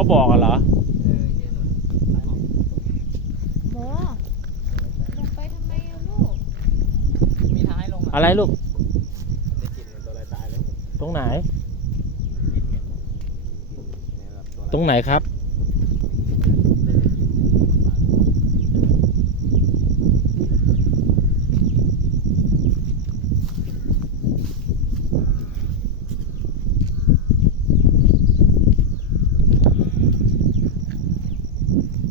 เขาบอกอะเหรอเออเฮียหนุนสายออกโมลงไปทำไมอะลูก มีท้ายลงอะไรลูก ได้กลิ่นเหมือนตัวอะไรตายแล้วตรงไหนกลิ่นเนี่ยเนี่ยแบบตัวอะไร ตรงไหนครับ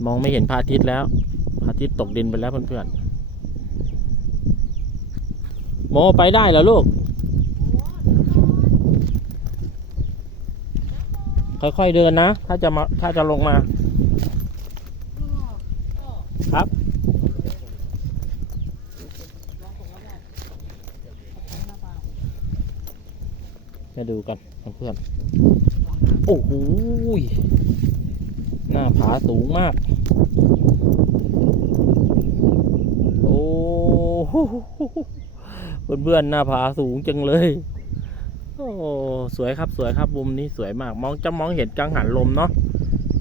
มองไม่เห็นพระอาทิตย์แล้วพระอาทิตย์ตกดินไปแล้วเพื่อนๆโมไปได้เหรอลูก ค่อยๆเดินนะ ถ้าจะมาถ้าจะลงมา ครับมาดูกันเพื่อน โอ้โห น้าผาสูงมาก โอ้โหเพื่อนๆหน้าผาสูงจังเลย โอ้สวยครับสวยครับมุมนี้สวยมาก มองจะมองเห็นกังหันลมเนาะ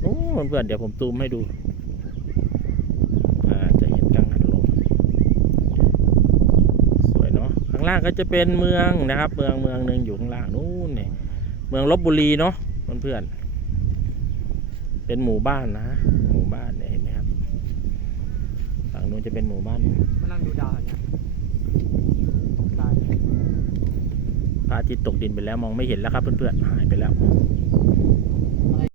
โอ้เพื่อนๆเดี๋ยวผมซูมให้ดูอ่าจะเห็นกังหันลม สวยเนาะข้างล่างก็จะเป็นเมืองนะครับ เมืองเมืองหนึ่งอยู่ข้างล่างนู้นเนี่ยเมืองลบบุรีเนาะเพื่อนๆ เป็นหมู่บ้านนะหมู่บ้านเนี่ยเห็นไหมครับฝั่งนู้นจะเป็นหมู่บ้านมานั่งดูดาวอย่างเงี้ยตายพระอาทิตย์ตกดินไปแล้วมองไม่เห็นแล้วครับเพื่อนๆหายไปแล้ว